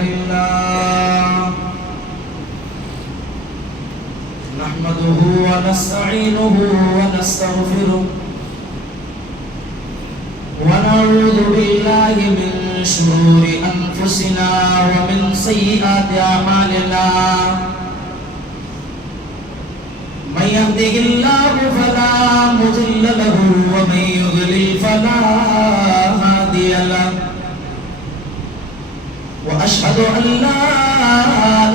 لله نحمده ونستعينه ونستغفره ونعوذ بالله من شرور أنفسنا ومن سيئات أعمالنا من يهده الله فلا مضل له ومن يضلل فلا هادي له وأشهد أن لا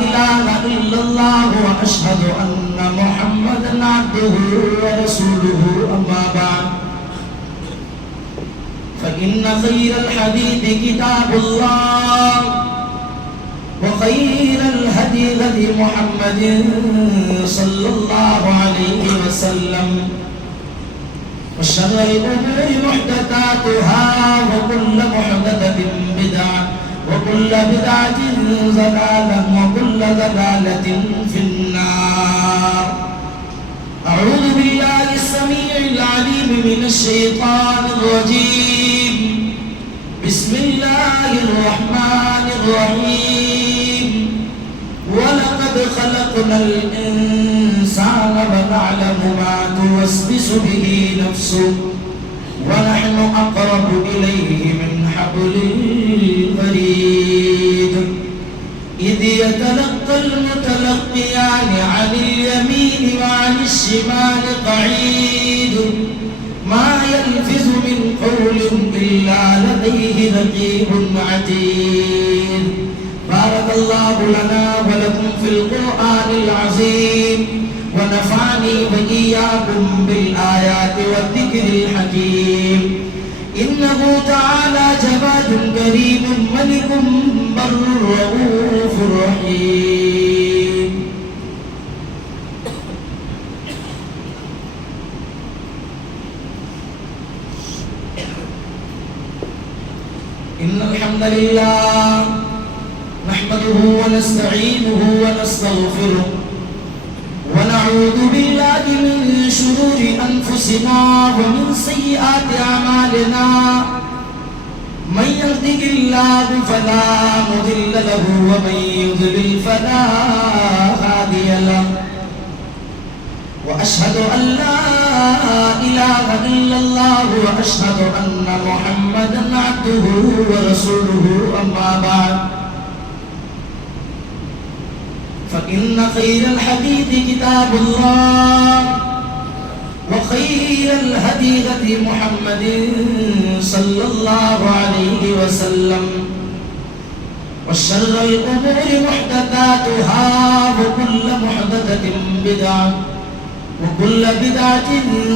إله إلا الله وأشهد أن محمدا عبده ورسوله أما بعد فإن خير الحديث كتاب الله وخير الهدي هدي محمد صلى الله عليه وسلم وشر الأمور محدثاتها وكل محدثة بدعة وكل بدعة ضلالة وكل ضلالة في النار. أعوذ بالله السميع العليم من الشيطان الرجيم. بسم الله الرحمن الرحيم. ولقد خلقنا الإنسان ونعلم ما توسوس به نفسه ونحن أقرب إليه من حبل الوريد إذ يتلقى المتلقيان عن اليمين وعن الشمال قعيد ما يلفظ من قول إلا لديه رقيب عتيد. بارك الله لنا ولكم في القرآن العظيم ونفعني وإياكم بالآيات والذكر الحكيم. إنه تعالى جواد كريم ملك بر رؤوف رحيم. إن الحمد لله نحمده ونستعينه ونستغفره ونعوذ بالله من شرور أنفسنا ومن سيئات أعمالنا من يهده الله فلا مضل له ومن يضلل فلا هادي له وأشهد أن لا إله إلا الله وأشهد أن محمدا عبده ورسوله أما بعد فإن خير الحديث كتاب الله وخير الهدي هدي محمد صلى الله عليه وسلم وشر الأمور محدثاتها وكل محدثة بدعة وكل بدعة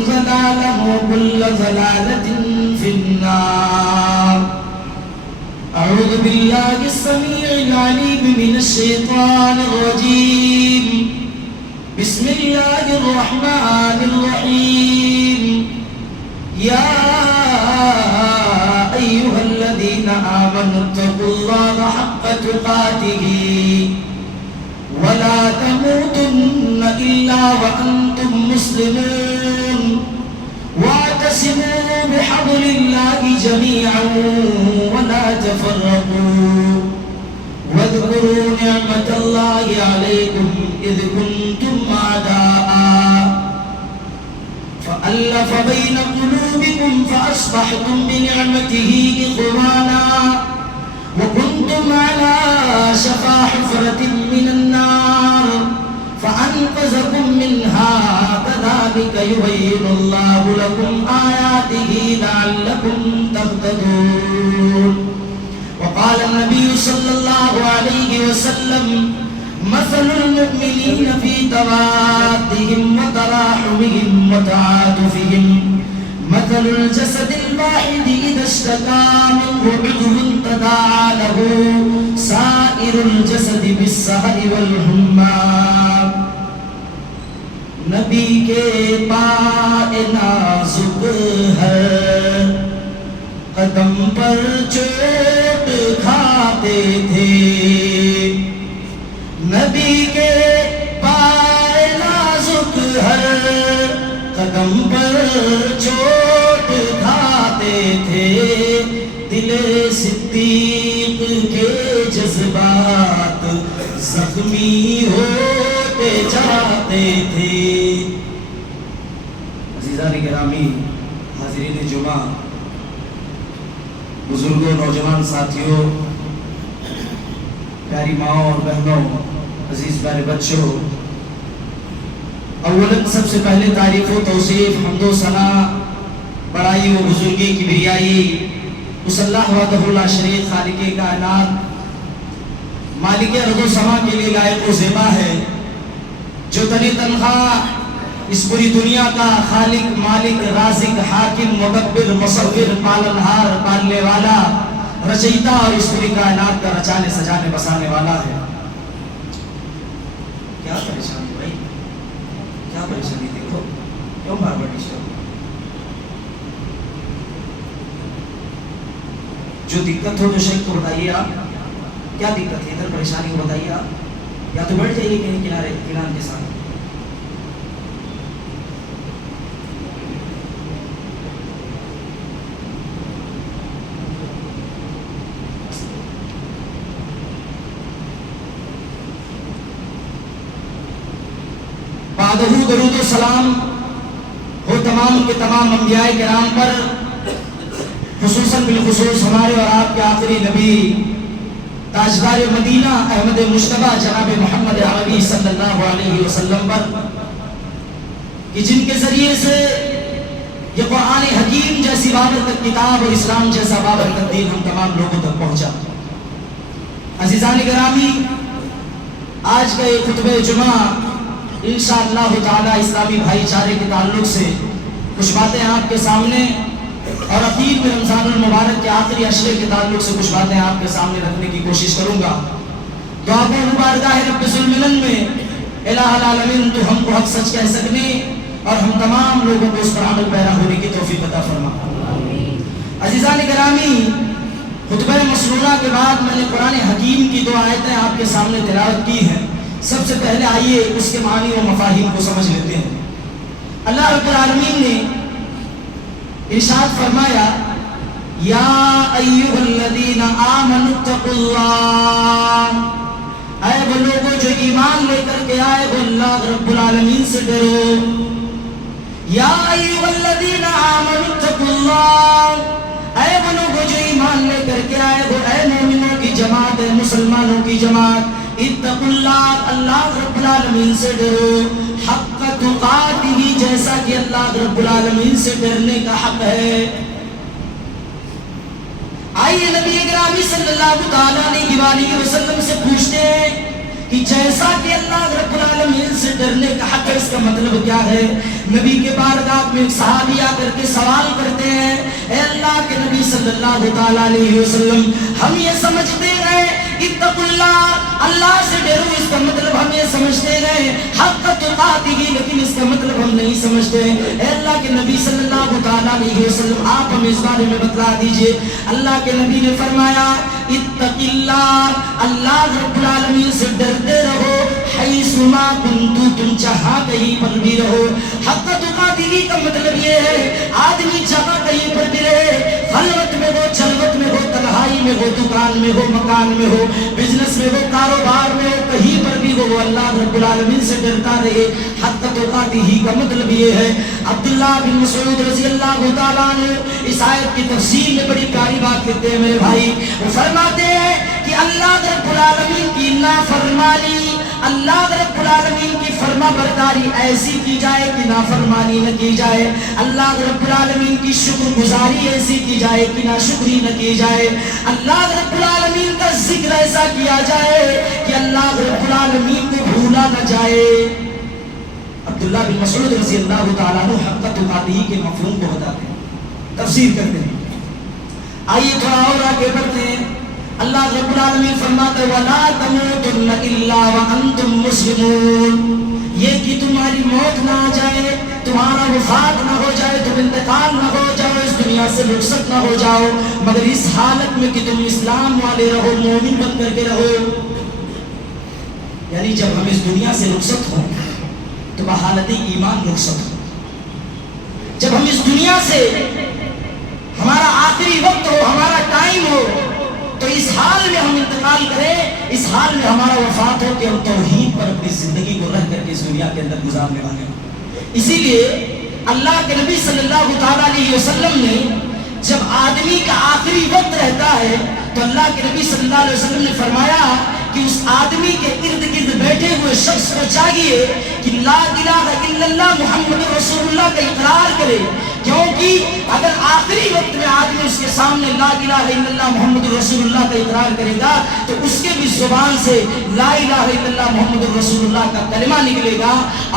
ضلالة وكل ضلالة في النار. أعوذ بالله السميع العليم من الشيطان الرجيم. بسم الله الرحمن الرحيم. يا أيها الذين آمنوا اتقوا الله حق تقاته ولا تموتن إلا وأنتم مسلمون واعتصموا بحبل الله جميعا ولا تفرقوا واذكروا نعمة الله عليكم إذ كنتم أعداء فألف بين قلوبكم فأصبحتم بنعمته إخوانا وكنتم على شفا حفرة من النار فأنقذكم منها كذلك يبين الله لكم آياته لعلكم تهتدون. وقال النبي صلى الله عليه وسلم مثل المؤمنين في توادهم وتراحمهم وتعاطفهم مثل الجسد الواحد إذا اشتكى منه عضو تداعى له سائر الجسد بالسهر والحمى. نبی کے پائے نازک ہے قدم پر چوٹ کھاتے تھے. نبی کے پائے نازک ہے قدم پر چوٹ کھاتے تھے. دل صدیق کے جذبات زخمی ہوتے جاتے تھے. عزیزان گرامی، حاضرین جمعہ، بزرگوں، نوجوان ساتھیوں، پیاری ماں اور بہنوں، عزیز پیارے بچوں، اولاً سب سے پہلے تعریف و توصیف، حمد و ثنا، بڑائی و بزرگی، کبریائی اس اللہ وحدہ لا شریک خالق کائنات مالک ارض و سما کے لیے لائق و زیبا ہے، جو تنی تنہا اس پوری دنیا کا خالق، مالک، رازق، حاکم، مدبر، مصور، پالنہار، پالنے والا، رچیتا اور اس پوری کائنات کا رچانے سجانے بسانے والا ہے. کیا پریشانی بھائی، کیا پریشانی؟ دیکھو کیوں بار بار ڈسٹرب؟ جو دقت ہو تو شیخ کو بتائیے. آپ کیا دقت ہے؟ ادھر پریشانی کو بتائیے. آپ یا تو بیٹھ جائیے کہیں کنارے کے ساتھ. بعدہ درود و سلام ہو تمام کے تمام انبیاء کرام پر، خصوصاً بالخصوص ہمارے اور آپ کے آخری نبی تاجدار مدینہ احمد مجتبیٰ جناب محمد عربی صلی اللہ علیہ وسلم پر، کہ جن کے ذریعے سے یہ قرآن حکیم جیسی بابرکت کتاب اور اسلام جیسا بابرکت دین ہم تمام لوگوں تک پہنچا. عزیزان گرامی، آج کا یہ خطبہ جمعہ انشاءاللہ تعالی اسلامی بھائی چارے کے تعلق سے کچھ باتیں آپ کے سامنے، اور عقید میں رمضان المبارک کے آخری عشرے کے تعلق سے کچھ باتیں آپ کے سامنے رکھنے کی کوشش کروں گا. دعا کو مبارکہ رب ذوالمنن میں الہ العالمین تو ہم کو حق سچ کہہ سکنے اور ہم تمام لوگوں کو اس پر عمل پیرا ہونے کی توفیق عطا فرما. عزیزان گرامی، خطبہ مسنونہ کے بعد میں نے قرآن حکیم کی 2 آیتیں آپ کے سامنے تلاوت کی ہیں. سب سے پہلے آئیے اس کے معنی و مفاہیم کو سمجھ لیتے ہیں. اللہ رب العالمین نے ارشاد فرمایا، یا ایھا الذین آمنوا اتقوا اللہ، اے وہ لوگوں جو ایمان لے کر کے آئے ہو اللہ رب العالمین سے ڈرو. یا ایھا الذین آمنوا اتقوا اللہ، اے وہ لوگوں جو ایمان لے کر کے آئے ہو، اے مومنوں کی جماعت، اے مسلمانوں کی جماعت، اتقوا اللہ، اللہ رب العالمین سے ڈرو، حق تقاتہ، جیسا کہ اللہ رب العالمین سے ڈرنے کا حق ہے. آئیے نبی اکرام صلی اللہ تعالیٰ علیہ وسلم سے پوچھتے ہیں کہ جیسا کہ اللہ رب العالمین سے ڈرنے کا حق ہے، اس کا مطلب کیا ہے؟ نبی کے بارگاہ میں ایک صحابی آ کر کے سوال کرتے ہیں، اے اللہ کے نبی صلی اللہ تعالیٰ علیہ وسلم، ہم یہ سمجھتے ہیں اتقوا اللہ، اللہ سے ڈرو، اس کا مطلب ہم یہ سمجھتے ہیں حق تقاتہ، لیکن اس کا مطلب ہم نہیں سمجھتے. اے اللہ کے نبی صلی اللہ تعالیٰ علیہ وسلم، آپ ہمیں اس بارے میں بتلا دیجئے. اللہ کے نبی نے فرمایا، اتق اللہ، اللہ رب العالمین سے ڈرتے رہو، حیث ما کنتم، تم جہاں کہیں پر بھی رہو. حق تقاتہ کا مطلب یہ ہے آدمی جہاں کہیں پر بھی رہے، خلوت میں ہو، جلوت میں ہو، تنہائی میں ہو، دکان میں ہو، مکان میں ہو، بزنس میں ہو، کاروبار میں ہو، کہیں پر بھی ہو، اللہ رب العالمین سے ڈرتا رہے. حق تقاتہ کا مطلب یہ ہے. عبداللہ بن مسعود رضی اللہ تعالیٰ عنہ اس آیت کی تفسیر میں بڑی پیاری بات کہتے ہیں میرے بھائی. وہ فرماتے ہیں کہ اللہ رب العالمین کی نافرمانی، اللہ رب العالمین کی فرما برداری ایسی کی جائے کہ نافرمانی نہ کی جائے. اللہ رب العالمین کی شکر گزاری ایسی کی جائے کہ ناشکری نہ کی جائے. اللہ رب العالمین کا ذکر ایسا کیا جائے کہ اللہ رب العالمین کو بھولا نہ جائے. عبداللہ بن مسعود رضی اللہ تعالیٰ عنہ حق تقاتہ کے مفہوم کو بتاتے ہیں، تفسیر کرتے ہیں. آئیے تھوڑا اور آگے بڑھتے ہیں. اللہ رب العالمین فرماتے ہیں وَلَا تَمُوتُنَّ إِلَّا وَأَنْتُمْ مُسْلِمُونَ، یہ کہ تمہاری موت نہ آ جائے، تمہارا وفات نہ ہو جائے، تم انتقال نہ ہو جاؤ، اس دنیا سے رخصت نہ ہو جاؤ، مگر اس حالت میں کہ تم اسلام والے رہو، مومن بن کر کے رہو. یعنی جب ہم اس دنیا سے رخصت ہوں تو بحالت ایمان رخصت ہو. جب ہم اس دنیا سے ہمارا آخری وقت ہو، ہمارا ٹائم ہو، تو اس حال میں ہم انتقال کریں، اس حال میں ہمارا وفات ہو کہ ہم توحید پر اپنی زندگی کو رہ کر کے اس دنیا کے اندر گزارنے والے ہیں۔ اسی لیے اللہ کے نبی صلی اللہ تعالیٰ علیہ وسلم نے جب آدمی کا آخری وقت رہتا ہے تو اللہ کے نبی صلی اللہ علیہ وسلم نے فرمایا کہ اس آدمی کے ارد گرد بیٹھے ہوئے شخص کو چاہیے کہ لا الہ الا اللہ محمد رسول اللہ کا اقرار کرے، کیونکہ اگر آخری وقت میں آدمی اس کے سامنے لا الہ الا اللہ محمد رسول اللہ کا اقرار کرے گا تو اس کے بھی زبان سے لا الہ الا اللہ محمد رسول اللہ کا کلمہ نکلے گا،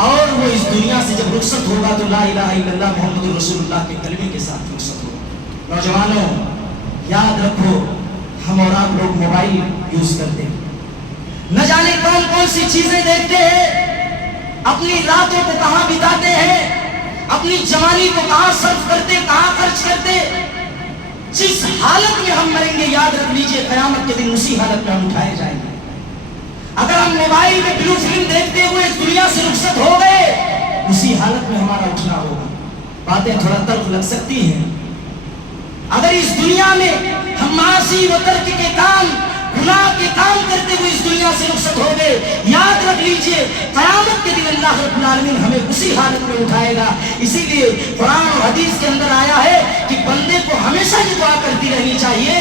اور وہ اس دنیا سے جب رخصت ہوگا تو لا الہ الا اللہ محمد رسول اللہ کے کلمے کے ساتھ رخصت ہوگا۔ نوجوانوں یاد رکھو، ہم اور آپ لوگ موبائل یوز کرتے ہیں، نہ جانے کون کون سی چیزیں دیکھتے ہیں، اپنی راتوں کو کہاں بتاتے ہیں، اپنی جوانی کو کہاں صرف کرتے، کہاں خرچ کرتے۔ جس حالت میں ہم مریں گے یاد رکھ لیجئے قیامت کے دن اسی حالت میں ہم اٹھائے جائیں گے۔ اگر ہم موبائل میں بلو فلم دیکھتے ہوئے اس دنیا سے رخصت ہو گئے، اسی حالت میں ہمارا اٹھنا ہوگا۔ باتیں تھوڑا تلخ لگ سکتی ہیں، اگر اس دنیا میں ہم معاصی و ترک کے کام، گناہ کے کام کرتے ہوئے اس دنیا سے رخصت ہو گئے، یاد رکھ لیجئے قیامت کے دن اللہ رب العالمین ہمیں اسی حالت میں اٹھائے گا۔ اسی لیے قرآن اور حدیث کے اندر آیا ہے کہ بندے کو ہمیشہ یہ دعا کرتی رہنی چاہیے،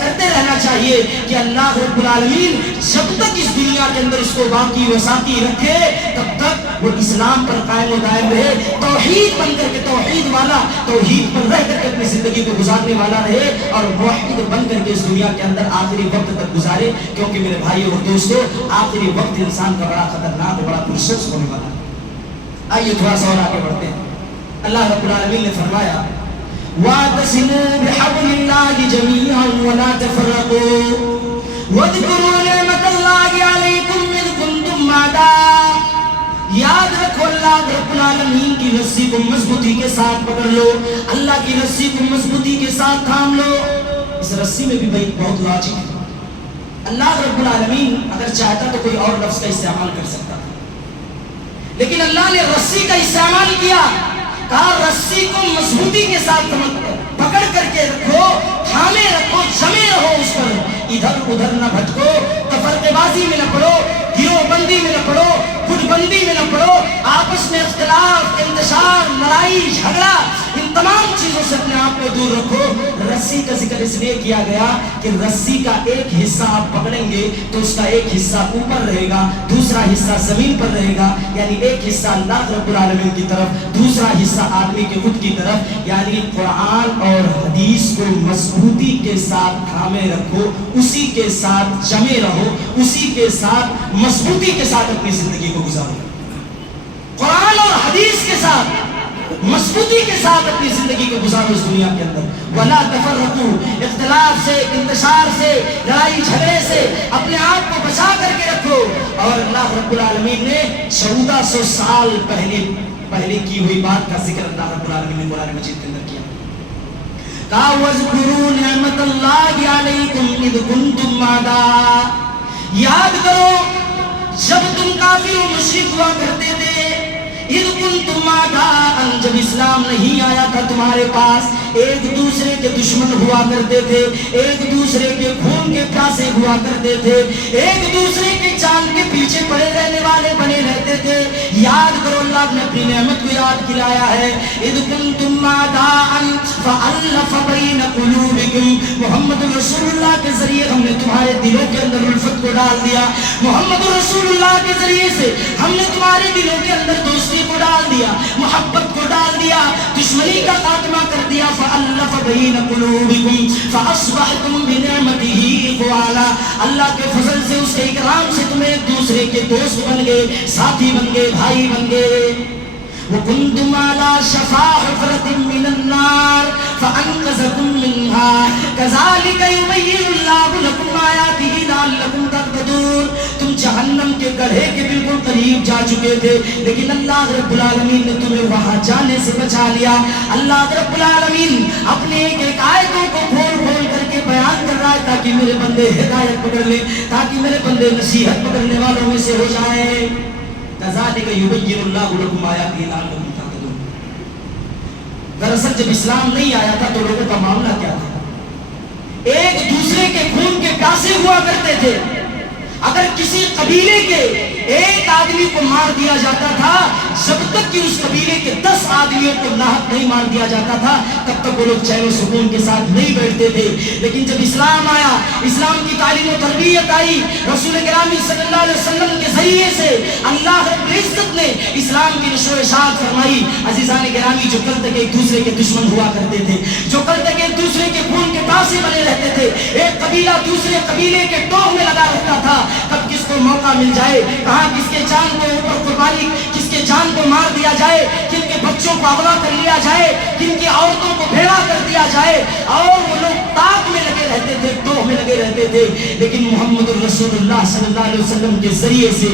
کرتے رہنا چاہیے کہ اللہ رب العالمین جب تک اس دنیا کے اندر اس کو باقی و ساقی رکھے تب تک وہ اسلام پر قائم و دائم رہے، توحید بن کر کے، توحید والا توحید پر رہ کر کے اپنی زندگی کو گزارنے والا رہے، اور موحد بن کر کے اس دنیا کے اندر آخری وقت تک گزارے۔ کیونکہ میرے بھائیو اور دوستو، آخری وقت انسان کا بڑا خطرناک اور بڑا پرسوس ہونے والا ہے۔ آئیے تھوڑا سا اور آگے بڑھتے ہیں۔ اللہ رب العالمین نے فرمایا وَاعْتَصِمُوا بِحَبْلِ اللَّهِ جَمِيعًا وَلَا تَفَرَّقُوا وَاذْكُرُوا نِعْمَةَ اللَّهِ عَلَيْكُمْ إِذْ كُنْتُمْ أَعْدَاءً۔ یاد رکھو اللہ رب العالمین کی رسی کو مضبوطی کے ساتھ پکڑ لو، اللہ کی رسی کو مضبوطی کے ساتھ تھام لو۔ اس رسی میں بھی بہت لاجک ہے۔ اللہ رب العالمین اگر چاہتا تو کوئی اور لفظ کا استعمال کر سکتا تھا، لیکن اللہ نے رسی کا استعمال کیا، کہا رسی کو مضبوطی کے ساتھ پکڑ کر کے رکھو، تھامے رکھو، جمے رہو اس پر، ادھر ادھر نہ بھٹکو، تفرقے بازی میں نہ پڑو، گروہ بندی میں نہ پڑو، خود بندی میں نہ پڑو، آپس میں اختلاف، انتشار، لڑائی، جھگڑا، ان تمام چیزوں سے اپنے آپ کو دور رکھو۔ رسی کا ذکر اس لیے کیا گیا کہ رسی کا ایک حصہ آپ پکڑیں گے تو اس کا ایک حصہ اوپر رہے گا، دوسرا حصہ زمین پر رہے گا، یعنی ایک حصہ اللہ رب العالمین کی طرف، دوسرا حصہ آدمی کے خود کی طرف، یعنی قرآن اور حدیث کو مضبوطی کے ساتھ تھامے رکھو، اسی کے ساتھ جمے رہو، اسی کے ساتھ مضبوطی کے ساتھ اپنی زندگی کو گزارو۔ قرآن اور حدیث کے ساتھ مضبوطی کے ساتھ اپنی زندگی کو گزارو اس دنیا کے اندر۔ وَلَا تَفَرَّقُوا، اختلاف سے، انتشار سے، لڑائی جھگڑے سے اپنے آپ کو بچا کر کے رکھو۔ اور اللہ رب العالمین نے 1400 سال پہلے کی ہوئی بات کا ذکر اللہ رب العالمین نے قرآن مجید کے اندر کیا۔ کہا وَاذْكُرُوا نِعْمَةَ اللَّهِ عَلَيْكُمْ إِذْ كُنْتُمْ أَعْدَاءً، یاد کرو جب تم کافر و مشرک ہوا کرتے تھے، اِذْ كُنْتُمْ أَعْدَاءً، جب اسلام نہیں آیا تھا تمہارے پاس، ایک دوسرے کے دشمن ہوا کرتے تھے، ایک دوسرے کے خون کے پیاسے ہوا کرتے تھے، ایک دوسرے کے جان کے پیچھے پڑے رہنے والے بنے رہتے تھے۔ یاد کرو اللہ نے اپنی نعمت کو یاد کرایا ہے۔ اِذْ كُنْتُمْ أَعْدَاءً فَأَلَّفَ بَيْنَ قُلُوبِكُمْ، محمد رسول اللہ کے ذریعے ہم نے تمہارے دلوں کے اندر الفت کو ڈال دیا، محمد رسول اللہ کے ذریعے سے ہم نے تمہارے دلوں کے اندر دوستی کو ڈال دیا، محبت کو ڈال دیا، دشمنی کا خاتمہ کر دیا۔ فَأَلَّفَ بَيْنَ قُلُوبِكُمْ فَأَصْبَحْتُمْ بِنِعْمَتِهِ إِخْوَانًا، اللہ کے فضل سے، اس کے اکرام سے تم ایک دوسرے کے دوست بن گئے، ساتھی بن گئے، بھائی بن گئے۔ وَكُنْتُمْ عَلَى شَفَا حُفْرَةٍ مِّنَ النَّارِ فَأَنْقَذَكُم مِّنْهَا كَذَلِكَ يُبَيِّنُ اللَّهُ لَكُمْ آيَاتِهِ لَعَلَّكُمْ تَهْتَدُونَ۔ تم جہنم کے گڑھے کے بالکل قریب جا چکے تھے، لیکن اللہ رب العالمین نے تمہیں وہاں جانے سے بچا لیا۔ اللہ رب العالمین اپنے ایک ایک آیتوں کو کھول کھول کر کے بیان کر رہا ہے تاکہ میرے بندے ہدایت پکڑ لیں، تاکہ میرے بندے نصیحت پکڑنے والوں میں سے ہو جائیں۔ كَذَلِكَ يُبَيِّنُ اللَّهُ لَكُمْ آيَاتِهِ لَعَلَّكُمْ تَهْتَدُونَ۔ دراصل جب اسلام نہیں آیا تھا تو لوگوں کا معاملہ کیا تھا؟ ایک دوسرے کے خون کے پیاسے ہوا کرتے تھے. اگر کسی قبیلے کے ایک آدمی کو مار دیا جاتا تھا، جب تک کہ اس قبیلے کے 10 آدمیوں کو ناحق نہیں مار دیا جاتا تھا، تب تک وہ لوگ چین و سکون کے ساتھ نہیں بیٹھتے تھے. لیکن جب اسلام آیا، اسلام کی تعلیم و تربیت آئی، رسول گرامی صلی اللہ علیہ وسلم کے ذریعے سے اللہ رب العزت نے اسلام کی نشر و اشاعت فرمائی. عزیزان گرامی، جو کل تک ایک دوسرے کے دشمن ہوا کرتے تھے، جو کل تک ایک دوسرے کے خون کے پیاسے بنے رہتے تھے، ایک قبیلہ دوسرے قبیلے کے ٹوہ میں لگا رہتا تھا، کب کس کو موقع مل جائے، کہاں کس کے جان کو اوپر قربانی، کس کے جان کو مار دیا جائے، کن کے بچوں کو اغوا کر لیا جائے، کن کی عورتوں کو بھیڑا کر دیا جائے، اور وہ لوگ تاک میں لگے رہتے تھے، ٹوہ میں لگے رہتے تھے. لیکن محمد الرسول اللہ صلی اللہ علیہ وسلم کے ذریعے سے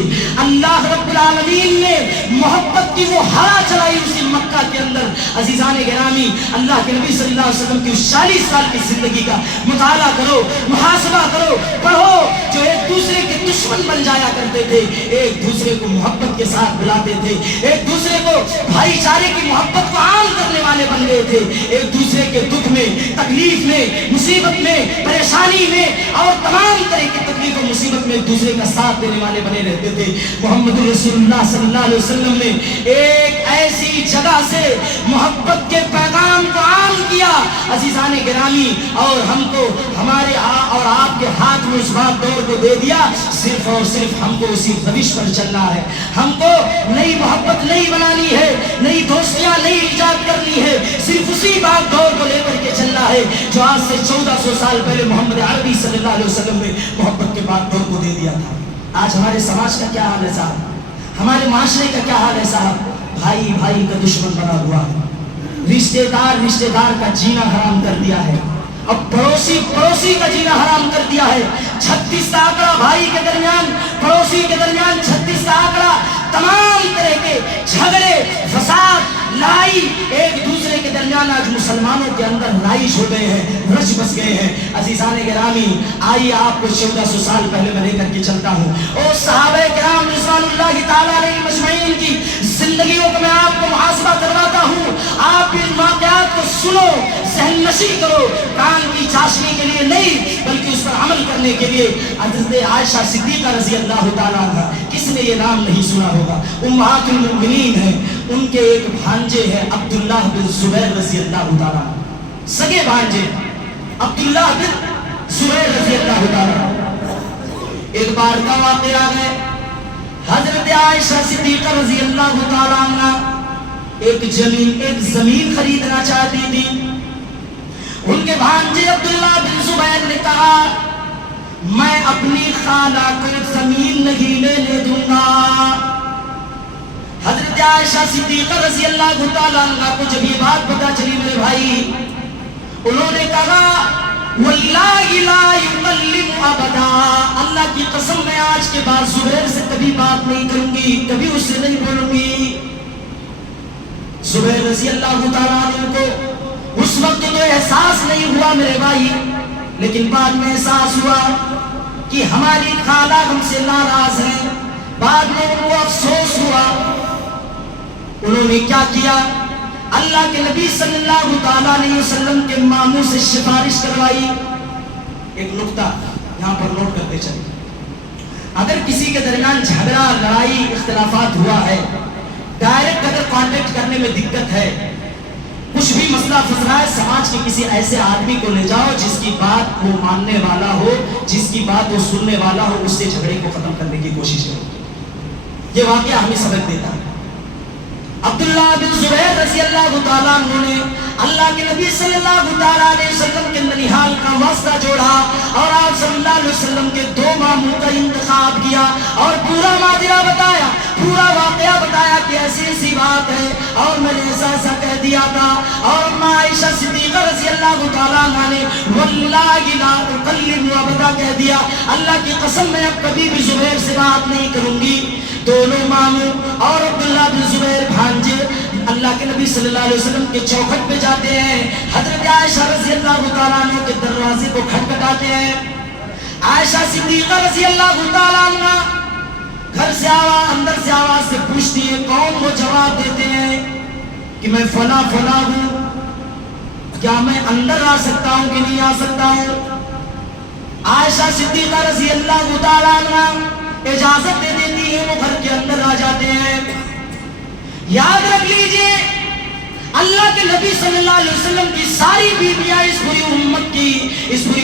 اللہ رب العالمین نے محبت کی وہ ہوا چلائی اسی مکہ کے اندر. عزیزان گرامی، اللہ کے نبی صلی اللہ علیہ وسلم کی 40 سال کی زندگی کا مطالعہ کرو، محاسبہ کرو، پڑھو. جو ایک دوسرے کے دشمن بن جایا کرتے تھے، ایک دوسرے کو محبت کے ساتھ بلاتے تھے، ایک دوسرے کو بھائی چارے کی محبت کو عام کرنے والے بن گئے تھے، ایک دوسرے کے دکھ میں، تکلیف میں، مصیبت میں، پریشانی میں اور تمام طرح کی تکلیف و مصیبت میں ایک دوسرے کا ساتھ دینے والے بنے رہتے تھے. محمد رسول اللہ صلی اللہ علیہ وسلم نے ایک ایسی جگہ سے محبت کے پیغام کو عام کیا. عزیزان گرامی، اور ہم کو ہمارے اور آپ کے ہاتھ میں اس بات دور کو دے دیا، صرف اور صرف ہم کو اسی روش پر چلنا ہے. ہم کو نئی محبت نہیں بنانی ہے، نئی دوستیاں نہیں ایجاد کرنی ہے، صرف اسی بات دور کو لے کر کے چلنا ہے جو آج سے 1400 سال پہلے محمد عربی صلی اللہ علیہ وسلم نے محبت کے بعد دور کو دے دیا تھا. آج ہمارے سماج کا کیا حال ہے صاحب؟ ہمارے معاشرے کا کیا حال ہے صاحب؟ بھائی بھائی کا دشمن بنا ہوا ہے، رشتہ دار کا جینا حرام کر دیا ہے، اب پڑوسی کا جینا حرام کر دیا ہے. 36 کا آنکڑا بھائی کے درمیان، پڑوسی کے درمیان 36 کا آنکڑا. تمام طرح کے جھگڑے، فساد، لڑائی ایک دوسرے کے درمیان آج مسلمانوں کے اندر رائج ہو گئے ہیں، رچ بس گئے ہیں. عزیزان گرامی، آئیے آپ کو 1400 سال پہلے میں لے کر کے چلتا ہوں. اور صحابہ کرام رضوان اللہ تعالیٰ علیہ مجمعین کی زندگیوں کو میں آپ کو محاسبہ کرواتا ہوں. آپ ان واقعات کو سنو، ذہن نشین کرو، کان کی چاشنی کے لیے نہیں بلکہ اس پر عمل کرنے کے لیے. حضرت عائشہ صدیقہ رضی اللہ تعالیٰ عنہ، کس نے یہ نام نہیں سنا ہوگا؟ امہات المؤمنین ہیں. ان کے ایک بھانجے ہیں عبداللہ بن زبیر رضی اللہ تعالیٰ عنہ، سگے بھانجے عبداللہ بن زبیر رضی اللہ تعالیٰ عنہ. ایک بار کا واقعہ ہے، حضرت عائشہ صدیقہ رضی اللہ تعالیٰ عنہ ایک زمین خریدنا چاہتی تھی. ان کے بھانجے عبداللہ بن زبیر نے کہا، میں اپنی خالہ کو زمین نہیں لینے دوں گا. حضرت عائشہ صدیقہ رضی اللہ تعالیٰ عنہ کو جب یہ بات پتا چلی میرے بھائی، انہوں نے کہا، واللہ لا یکلم ابدا، اللہ کی قسم میں آج کے بعد زبیر سے کبھی بات نہیں کروں گی، کبھی اس سے نہیں بولوں گی. زبیر رضی اللہ تعالیٰ عنہ کو اس وقت تو احساس نہیں ہوا میرے بھائی، لیکن بعد میں احساس ہوا کہ ہماری خالہ ہم سے ناراض ہیں. بعد میں ان کو افسوس ہوا. انہوں نے کیا کیا؟ اللہ کے نبی صلی اللہ تعالیٰ علیہ وسلم کے ماموں سے سفارش کروائی. ایک نقطہ یہاں پر نوٹ کرتے چلیں، اگر کسی کے درمیان جھگڑا، لڑائی، اختلافات ہوا ہے، ڈائریکٹ اگر کانٹیکٹ کرنے میں دقت ہے، کچھ بھی مسئلہ فسرا ہے، سماج کے کسی ایسے آدمی کو لے جاؤ جس کی بات وہ ماننے والا ہو، جس کی بات وہ سننے والا ہو، اس سے جھگڑے کو ختم کرنے کی کوشش کرو. یہ واقعہ ہمیں سبق دیتا ہے. عبداللہ بن زبیر رضی اللہ تعالیٰ عنہ نے اللہ کے نبی صلی اللہ تعالیٰ علیہ وسلم کے ننیحال کا واسطہ جوڑا اور آپ صلی اللہ علیہ وسلم کے 2 ماموں کا انتخاب کیا اور پورا ماجرا بتایا، پورا واقعہ بتایا کہ ایسی ایسی بات ہے اور میں نے ایسا ایسا کہہ دیا تھا. اور اما عائشہ صدیقہ رضی اللہ تعالیٰ عنہ نے واللہ لا اکلم ابدا کہہ دیا، اللہ کی قسم میں اب کبھی بھی زبیر سے بات نہیں کروں گی. دونوں ماموں اور عبداللہ بن زبیر بھانجے اللہ کے نبی صلی اللہ علیہ وسلم کے چوکھٹ پہ جاتے ہیں. حضرت عائشہ رضی اللہ تعالیٰ عنہ کے دروازے کو کھٹکھٹاتے ہیں. عائشہ صدیقہ رضی اللہ تعالیٰ عنہ گھر سے اندر سے آواز سے پوچھتی ہے، کون؟ وہ جواب دیتے ہیں کہ میں فلاں ہوں، کیا میں اندر آ سکتا ہوں کہ نہیں آ سکتا ہوں؟ عائشہ صدیقہ رضی اللہ تعالیٰ عنہ اجازت دے دیتی ہیں، وہ گھر کے اندر آ جاتے ہیں۔ یاد رکھ لیجئے اللہ کے نبی صلی اللہ علیہ وسلم کی ساری بیویاں اس پوری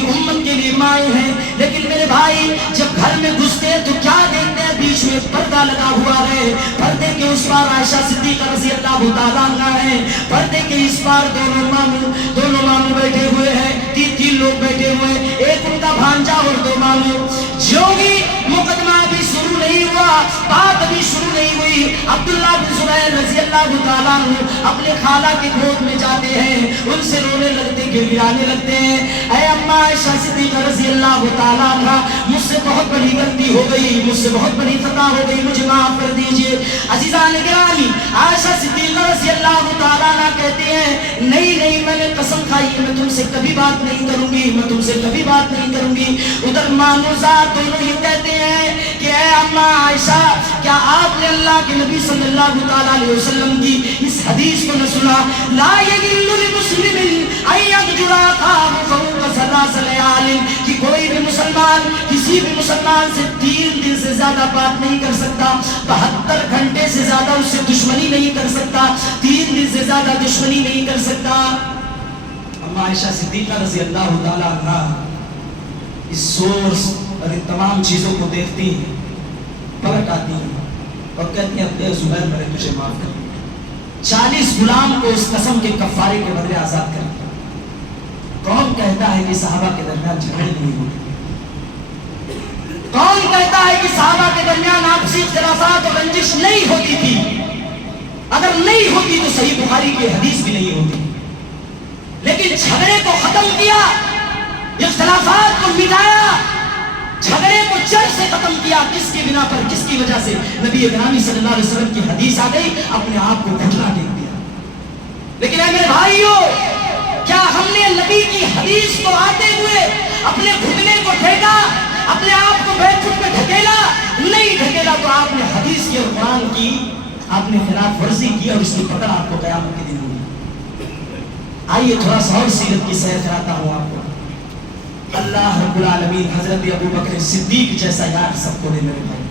امت کے لیے مائیں ہیں، لیکن میرے بھائی جب گھر میں گھستے ہیں تو کیا دیکھتے ہیں؟ بیچ میں پردہ لگا ہوا ہے، پردے کے اس پار عائشہ صدیقہ رضی اللہ تعالیٰ عنہ ہے، پردے کے اس پار دونوں ماموں بیٹھے ہوئے ہیں، تین لوگ بیٹھے ہوئے ہیں، ایک ان کا بھانجا اور دو ماموں۔ جو بھی مقدمہ ابھی شروع نہیں ہوا، بات ابھی شروع نہیں ہوئی، عبداللہ بن زبیر رضی اللہ تعالیٰ عنہ اپنے خالہ کے گود میں جاتے ہیں، ان سے رونے لگتے، گڑگڑانے لگتے ہیں، اے اماں عائشہ صدیقہ رضی اللہ تعالیٰ عنہ، مجھ سے بہت بڑی غلطی ہو گئی، مجھ سے بہت بڑی خطا ہو گئی، مجھے معاف کر دیجئے۔ عزیزان گرامی، عائشہ صدیقہ رضی اللہ تعالیٰ عنہ کہتے ہیں نہیں میں نے قسم کھائی کہ میں تم سے کبھی بات نہیں کروں گی، میں تم سے کبھی بات نہیں کروں گی۔ ادھر ماموزاد دونوں یہ کہتے ہیں کہ اے اماں عائشہ، کیا آپ نے اللہ کے نبی صلی اللہ تعالیٰ علیہ وسلم کی اس حدیث کو نہ سنا؟ لا یحل لمسلم ان یغجر اخاه فوق ثلاث لیال، کہ کوئی بھی مسلمان کسی بھی مسلمان سے 3 دن سے زیادہ بات نہیں کر سکتا، 72 گھنٹے سے زیادہ اس سے دشمنی نہیں کر سکتا، 3 دن سے زیادہ دشمنی نہیں کر سکتا۔ اما عائشہ صدیقہ رضی اللہ تعالیٰ عنہ اس سورس اور ان تمام چیزوں کو دیکھتی ہیں، پلٹ آتی ہیں اور کہتی ہیں ابے زبیر میں نے تجھے معاف کر دیا، 40 غلام کو اس قسم کے کفارے کے بدلے آزاد کر دیا۔ کون کہتا ہے کہ صحابہ کے درمیان جھگڑے نہیں ہوتے؟ کون کہتا ہے کہ صحابہ کے درمیان آپسی اختلافات اور رنجش نہیں ہوتی تھی؟ اگر نہیں ہوتی تو صحیح بخاری کی حدیث بھی نہیں ہوتی۔ لیکن جھگڑے کو ختم کیا، اختلافات کو مٹایا، جھگڑے کو جڑ سے ختم کیا۔ کس کی بنا پر، کس کی وجہ سے؟ نبی اکرم صلی اللہ علیہ وسلم کی حدیث آ گئی، اپنے آپ کو گھٹنا ٹیک دیا۔ لیکن اے میرے بھائیو، کیا ہم نے نبی کی حدیث کو آتے ہوئے اپنے گھٹنے کو ٹھیکا، اپنے آپ کو بیک فٹ پہ ڈھکیلا؟ نہیں ڈھکیلا تو آپ نے حدیث کی اور قرآن کی آپ نے خلاف ورزی کی، اور اس کی پکڑ آپ کو قیامت کے دن ہوگی۔ آئیے تھوڑا سا اور سیرت کی سیر کراتا ہوں آپ کو۔ اللہ رب العالمین حضرت ابو بکر صدیق جیسا یار سب کو دے میرے بھائی،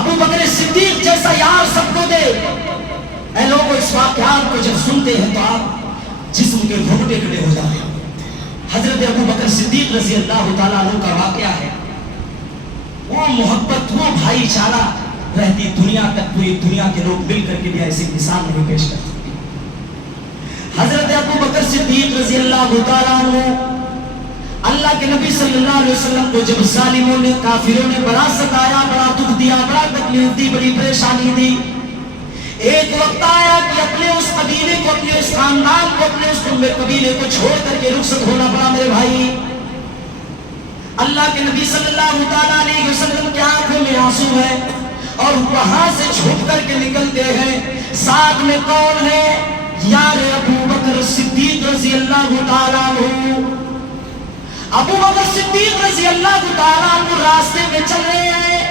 ابو بکر صدیق جیسا یار سب کو دے۔ اے لوگوں، اس واقعات کو جب سنتے ہیں تو آپ جسم کے گھٹنے کھڑے ہو جاتے ہیں۔ حضرت ابو بکر صدیق رضی اللہ تعالیٰ عنہ کا واقعہ ہے، وہ محبت، وہ بھائی چارہ رہتی دنیا تک، پوری دنیا کے لوگ مل کر کے بھی ایسی مثال نہیں پیش کر سکتے۔ حضرت ابو بکر صدیق رضی اللہ تعالیٰ عنہ اللہ کے نبی صلی اللہ علیہ وسلم کو جب ظالموں نے، کافروں نے بڑا ستایا، بڑا دکھ دیا، بڑا تکلیف دی، بڑی پریشانی دی، ایک وقت آیا کہ اپنے اس قبیلے کو، اپنے اس خاندان کو، اپنے اس قبیلے کو چھوڑ کر کے رخصت ہونا پڑا میرے بھائی۔ اللہ کے نبی صلی اللہ تعالیٰ علیہ وسلم کی آنکھوں میں آنسو ہے اور وہاں سے چھپ کر کے نکلتے ہیں۔ ساتھ میں کون ہے؟ یار ابو بکر صدیق رضی اللہ تعالیٰ عنہ۔ ابو بکر صدیق رضی اللہ تعالیٰ عنہ راستے میں چل رہے ہیں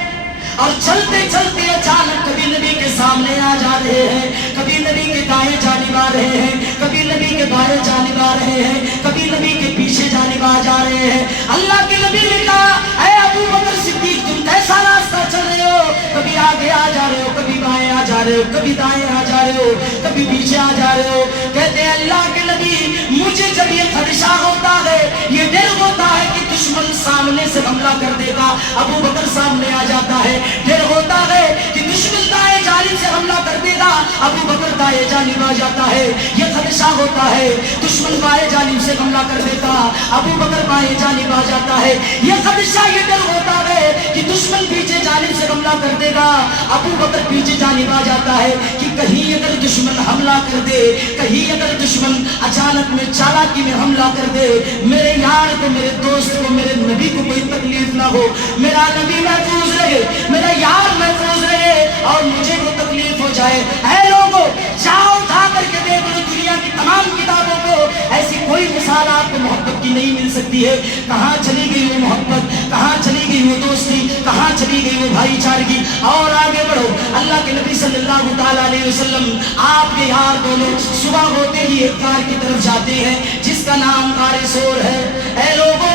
اور چلتے چلتے اچانک کبھی نبی کے سامنے آ جا رہے ہیں، کبھی نبی کے دائیں جانب آ رہے ہیں، کبھی نبی کے بائیں جانب آ رہے ہیں، کبھی نبی کے پیچھے جانب آ جا رہے ہیں۔ اللہ کے نبی نے کہا، اے ابو بکر صدیق، تم کیسا راستہ چل رہے ہو؟ کبھی آگے آ جا رہے ہو، کبھی بائیں آ جا رہے ہو، کبھی دائیں آ جا رہے ہو، کبھی پیچھے آ جا رہے ہو۔ کہتے ہیں اللہ کے نبی، مجھے جب یہ خدشہ ہوتا ہے، یہ ڈر ہوتا ہے کہ دشمن سامنے سے حملہ کر دے گا، ابو بکر سامنے آ جاتا ہے، ڈر ہوتا ہے کہ دشمن دائیں جانب سے حملہ کر دے گا، ابو بکر دائیں جانب آ جاتا ہے، یہ خدشہ ہوتا ہے دشمن بائیں جانب سے حملہ کر دیتا، ابو بکر بائیں جانب آ جاتا ہے، یہ خدشہ، یہ ڈر ہوتا ہے کہ دشمن پیچھے جانب سے حملہ کر دے گا، ابو بکر پیچھے جانب آ جاتا ہے کہ کہیں اگر دشمن حملہ کر دے، کہیں اگر دشمن اچانک میں چالاکی میں حملہ کر دے، میرے یار کو، میرے دوست کو، میرے نبی کو کوئی تکلیف نہ ہو، میرا نبی محفوظ رہے، میرا یار محفوظ رہے اور مجھے کو تکلیف ہو جائے۔ اے لوگوں، جاؤ اٹھا کر کے دیکھ لو دنیا کی تمام کتابوں کو، ایسی کوئی مثال آپ کو محبت کی نہیں مل سکتی ہے۔ کہاں چلی گئی وہ محبت، کہاں چلی گئی وہ دوستی، کہاں چلی گئی وہ بھائی چارگی؟ اور آگے بڑھو، اللہ کے نبی صلی اللہ تعالیٰ علیہ وسلم آپ کے یار دونوں صبح ہوتے ہی ایک غار کی طرف جاتے ہیں جس کا نام غار ثور ہے. اے لوگوں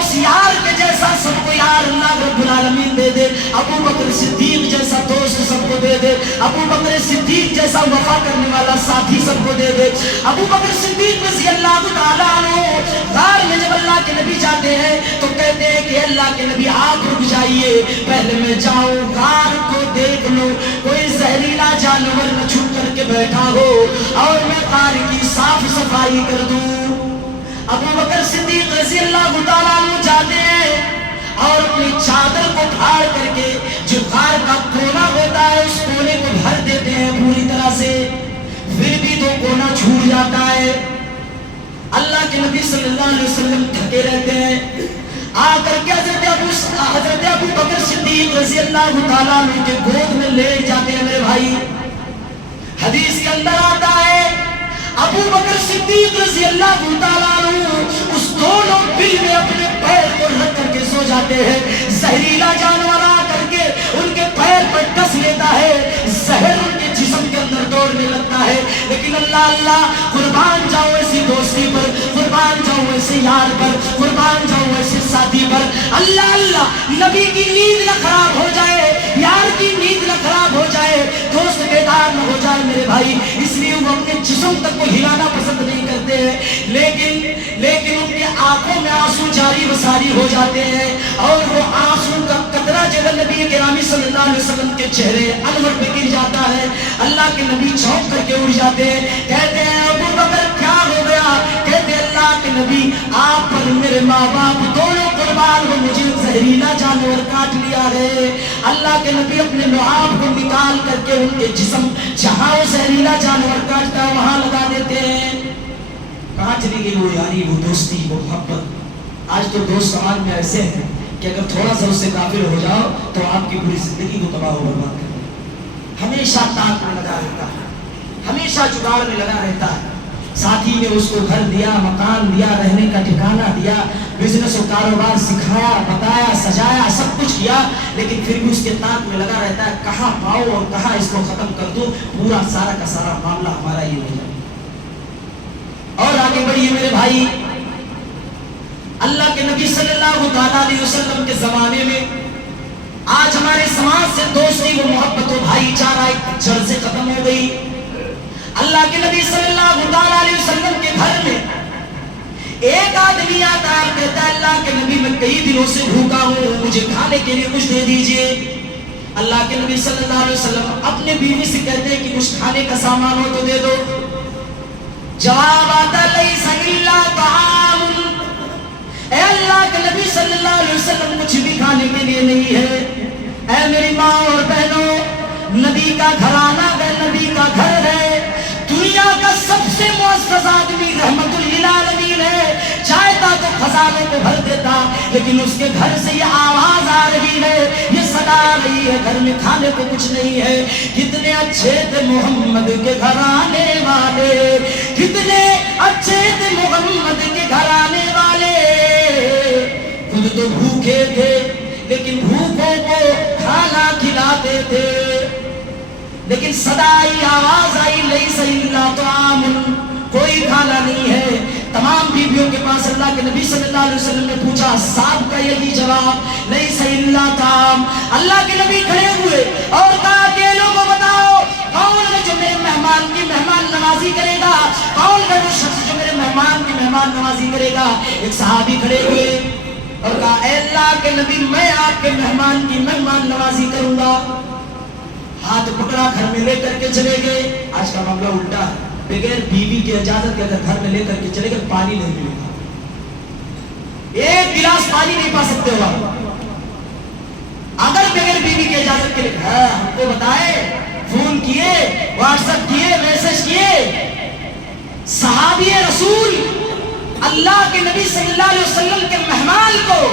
اس یار کے جیسا سب کو یار اللہ رب العالمین دے دے. ابو بکر صدیق جیسا دوست سب کو دے دے. ابو بکر صدیق جیسا وفا کرنے والا ساتھی سب کو دے دے. ابو بکر صدیق رضی اللہ تعالیٰ عنہ غار میں جب اللہ کے نبی جاتے ہیں تو کہتے ہیں کہ اللہ کے نبی آپ رک جائیے, پہلے میں جاؤں غار کو دیکھ لو, کوئی زہریلا جانور نہ چھپ کر کے بیٹھا ہو اور میں غار کی صاف صفائی کر دوں. ابو بکر صدیق رضی اللہ تعالیٰ عنہ جاتے ہیں اور اپنی چادر کو پھاڑ کر کے جو غار کا کونا ہوتا ہے اس کونے کو بھر دیتے ہیں پوری طرح سے, پھر بھی تو کونا چھوٹ جاتا ہے. اللہ کے نبی صلی اللہ علیہ وسلم تھکے رہتے ہیں, آ کر کے حضرت ابو بکر صدیق رضی اللہ تعالیٰ عنہ کے گود میں لیٹ جاتے ہیں. میرے بھائی حدیث کے اندر آتا ہے ابو بکر صدیق رضی اللہ تعالیٰ عنہ اس دونوں بل میں اپنے پیر کو رکھ کر کے سو جاتے ہیں. زہریلا جانور آ کر کے ان کے پیر پر ڈس لیتا ہے, زہر ان کے جسم کے اندر دوڑنے لگتا ہے. لیکن اللہ اللہ قربان جاؤ ایسی دوستی پر, قربان جاؤ ایسے یار پر, قربان جاؤ ایسے ساتھی پر. اللہ اللہ نبی کی نیند نہ خراب ہو جائے, یار کی نیند نہ خراب ہو جائے, دوست بیدار نہ ہو جائے میرے بھائی. اس لیے وہ اپنے جسم تک کو ہلانا پسند نہیں کرتے ہیں, لیکن ان کے آنکھوں میں آنسو جاری و ساری ہو جاتے ہیں اور وہ آنسو کا قطرہ جب نبی گرامی صلی اللہ علیہ وسلم کے چہرے انور پہ گر جاتا ہے, اللہ کے نبی چونک کر کے اٹھ جاتے ہیں. کہتے ہیں ابو بکر کیا ہو گیا؟ کہتے ہیں اللہ کے نبی آپ پر میرے ماں باپ دونوں قربان ہو, مجھے زہریلا جانور کاٹ لیا ہے. اللہ کے نبی اپنے لعاب کو نکال کر کے ان کے جسم جہاں وہ زہریلا جانور کاٹتا ہے وہاں لگا دیتے ہیں. کہاں چلی گئی وہ یاری, وہ دوستی, وہ محبت؟ آج تو دوست سماج میں ایسے ہیں کہ اگر تھوڑا سا اس سے کافر ہو جاؤ تو آپ کی پوری زندگی کو تباہ و برباد کر دے. ہمیشہ تاک میں لگا رہتا ہے, ہمیشہ جگاڑ میں لگا رہتا ہے. ساتھی نے اس کو گھر دیا, مکان دیا, رہنے کا ٹھکانہ دیا, بزنس و کاروبار سکھایا, بتایا, سجایا, سب کچھ کیا, لیکن پھر بھی اس کے تاک میں لگا رہتا ہے کہاں پاؤ اور کہاں اس کو ختم کر دو, پورا سارا کا سارا معاملہ ہمارا ہی ہو جائے. اور آگے بڑھیے میرے بھائی, اللہ کے نبی صلی اللہ علیہ وسلم کے زمانے میں آج ہمارے سماج سے دوستی و محبت و بھائی چارہ ایک جڑ سے ختم ہو گئی. اللہ کے نبی صلی اللہ علیہ وسلم کے گھر میں ایک آدمی آتا ہے, کہتا ہے اللہ کے نبی میں کئی دنوں سے بھوکا ہوں, مجھے کھانے کے لیے کچھ دے دیجئے. اللہ کے نبی صلی اللہ علیہ وسلم اپنے بیوی سے کہتے ہیں کہ کچھ کھانے کا سامان ہو تو دے دو. جواب آتا لیس الا طعام, اے اللہ کے نبی صلی اللہ علیہ وسلم کچھ بھی کھانے کے لیے نہیں ہے. اے میری ماں اور بہنوں, نبی کا گھرانہ ہے, نبی کا گھر ہے, دنیا کا سب سے معزز آدمی رحمت للعالمین ہے. چاہتا تو خزانے کو بھر دیتا, لیکن اس کے گھر سے یہ آواز آ رہی ہے, یہ صدا آ رہی ہے, گھر میں کھانے کو کچھ نہیں ہے. کتنے اچھے تھے محمد کے گھرانے والے, کتنے اچھے تھے محمد کے گھرانے والے, خود تو بھوکے تھے لیکن بھوکوں کو کھانا کھلاتے تھے. لیکن صدا آئی, آواز آئی, لیس الا طعام, کوئی کھانا نہیں ہے. تمام بیویوں کے پاس اللہ کے نبی صلی اللہ علیہ وسلم نے پوچھا, صاحب کا یہی جواب, لیس الا طعام. اللہ کے نبی کھڑے ہوئے اور کہا کہ لوگوں بتاؤ کون ہے جو میرے مہمان کی مہمان نوازی کرے گا, کون ہے وہ شخص جو میرے مہمان کی مہمان نوازی کرے گا. ایک صحابی کھڑے ہوئے اور کہا اے اللہ کے نبی میں آپ کے مہمان کی مہمان نوازی کروں گا. ہاتھ پکڑا, گھر میں لے کر کے چلے گئے. آج کا معاملہ الٹا ہے, بغیر بیوی کی اجازت کے اگر گھر میں لے کر کے چلے گئے پانی نہیں ملے گا, ایک گلاس پانی نہیں پا سکتے ہو آپ اگر بغیر بیوی کی اجازت کے لیے. ہم کو بتائے, فون کیے, واٹس ایپ کیے, میسج کیے. صحابی رسول اللہ کے نبی صلی اللہ علیہ وسلم کے مہمان کو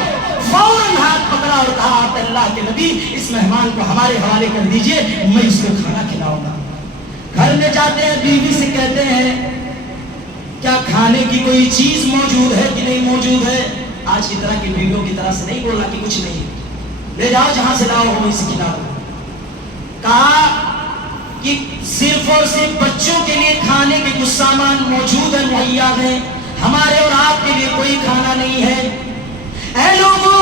فوراً ہاتھ پکڑا اور کہا اللہ کے نبی اس مہمان کو ہمارے حوالے کر دیجئے, میں اس کو کھانا کھلاؤں گا. گھر میں جاتے ہیں, بیوی سے کہتے ہیں کیا کھانے کی کوئی چیز موجود ہے کہ نہیں موجود ہے. آج کی طرح کی بیویوں کی طرح سے نہیں بولا کہ کچھ نہیں, لے جاؤ جہاں سے لاؤ وہیں سے کھلاؤ. کہا کہ صرف اور صرف بچوں کے لیے کھانے کے کچھ سامان موجود ہیں، مہیا ہیں، ہمارے اور آپ کے لیے کوئی کھانا نہیں ہے۔ اے لوگوں،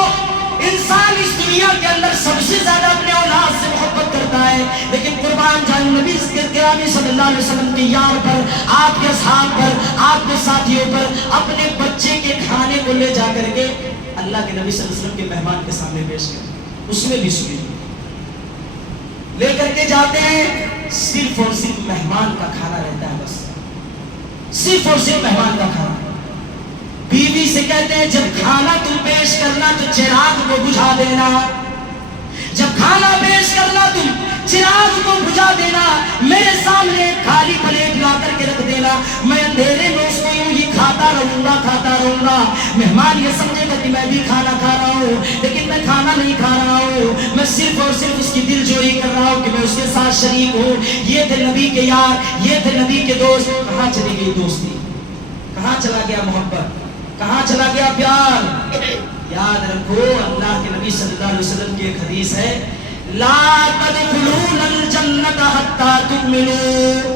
انسان اس دنیا کے اندر سب سے زیادہ اپنے اولاد سے محبت کرتا ہے، لیکن قربان جان نبی گرامی صلی اللہ علیہ وسلم کے یار پر، آپ کے اصحاب پر، آپ کے ساتھیوں پر اپنے بچے کے کھانے کو لے جا کر کے اللہ کے نبی صلی اللہ علیہ وسلم کے مہمان کے سامنے پیش کر، اس میں بھی سنی لے کر کے جاتے ہیں، صرف اور صرف مہمان کا کھانا رہتا ہے، بس صرف اور صرف مہمان کا کھانا۔ بیوی سے کہتے ہیں جب کھانا تم پیش کرنا تو چراغ کو بجھا دینا، جب کھانا پیش کرنا تم چراغ کو بجھا دینا، میرے سامنے خالی پلیٹ لا کر کے رکھ دینا، میں اندھیرے میں اس کو یوں ہی کھاتا رہوں گا۔ مہمان یہ سمجھے گا کہ میں بھی کھانا کھا رہا ہوں، لیکن میں کھانا نہیں کھا رہا ہوں، میں صرف اور صرف اس کی دل جوئی کر رہا ہوں کہ میں اس کے ساتھ شریک ہوں۔ یہ تھے نبی کے یار، یہ تھے نبی کے دوست۔ کہاں چلی گئی دوستی؟ کہاں چلا گیا محبت؟ کہاں چلا گیا پیار؟ یاد رکھو، اللہ کے نبی صلی اللہ علیہ وسلم کی ایک حدیث ہے، لا تدخلون الجنت حتی تؤمنوا،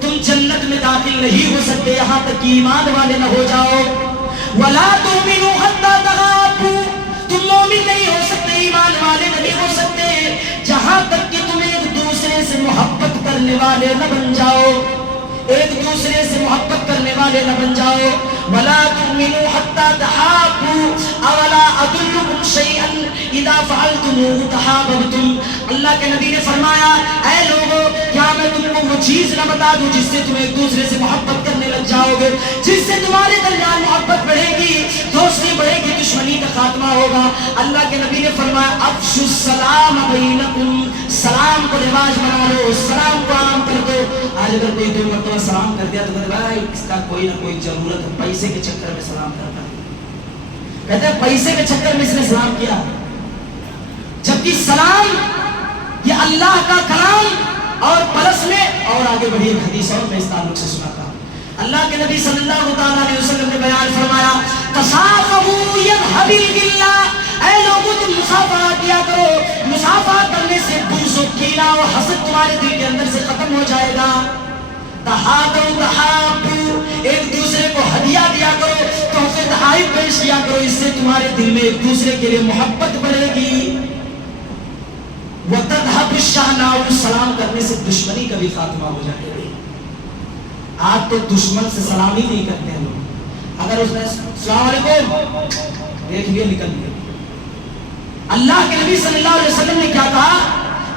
تم جنت میں داخل نہیں ہو سکتے یہاں تک کہ ایمان والے نہ ہو جاؤ، ولا تؤمنوا حتی تحابوا، تم مومن نہیں ہو سکتے، ایمان والے نہیں ہو سکتے جہاں تک کہ تم ایک دوسرے سے محبت کرنے والے نہ بن جاؤ، ایک دوسرے سے محبت کرنے والے نہ بن جاؤ۔ ولا تؤمنوا حتى تحابوا اولا ادلكم شيئا اذا فعلتموه تحاببتم، اللہ کے نبی نے فرمایا اے لوگوں، کیا میں تم کو وہ چیز نہ بتا دوں جس سے تم ایک دوسرے سے محبت کرنے لگ جاؤ گے، جس سے تمہارے درمیان محبت بڑھے گی، دوستی بڑھے گی، دشمنی کا خاتمہ ہوگا۔ اللہ کے نبی نے فرمایا افشوا السلام بینکم، سلام کو رواج بنا لو، سلام کو عام کر دو۔ آج اگر کوئی دو مرتبہ سلام کر دیا تو کہتے بھائی اس کا کوئی نہ کوئی ضرورت ہے، پیسے کے چکر میں سلام کرتا ہے، کہتے ہیں پیسے کے چکر میں اس نے سلام کیا، جبکہ سلام یہ اللہ کا کلام۔ اور پلس میں اور آگے بڑھی ایک حدیث اور میں اس تعلق سے سنا تھا، اللہ کے نبی صلی اللہ علیہ وسلم نے بیان فرمایا تصافحوا یذهب الغل، اے لوگوں تم مصافحہ کیا کرو، مصافحہ کرنے سے بغض و کینہ و حسد تمہارے دل کے اندر سے ختم ہو جائے گا۔ تحادوا تحابوا، ایک دوسرے کو ہدیہ دیا کرو، تحفے تحائف پیش کیا کرو، اس سے تمہارے دل میں ایک دوسرے کے لیے محبت بڑھے گی۔ وتذهب الشحناء، سلام کرنے سے دشمنی کا بھی خاتمہ ہو جائے گا۔ آج تو دشمن سے سلام ہی نہیں کرتے ہیں لوگ، اگر اس نے السلام علیکم دیکھ لیا نکل گیا۔ اللہ کے نبی صلی اللہ علیہ وسلم نے کیا کہا؟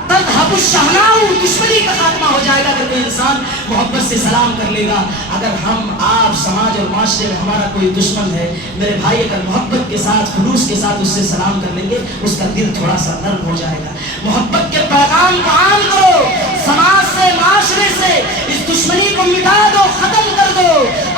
تذهب الشحناء، دشمنی کا خاتمہ ہو جائے گا اگر کوئی انسان محبت سے سلام کر لے گا۔ اگر ہم آپ سماج اور معاشرے میں ہمارا کوئی دشمن ہے، میرے بھائی اگر محبت کے ساتھ خلوص کے ساتھ اس سے سلام کر لیں گے، اس کا دل تھوڑا سا نرم ہو جائے گا۔ محبت کے پیغام کو عام کرو، سماج سے معاشرے سے اس دشمنی کو مٹا دو، ختم کر دو۔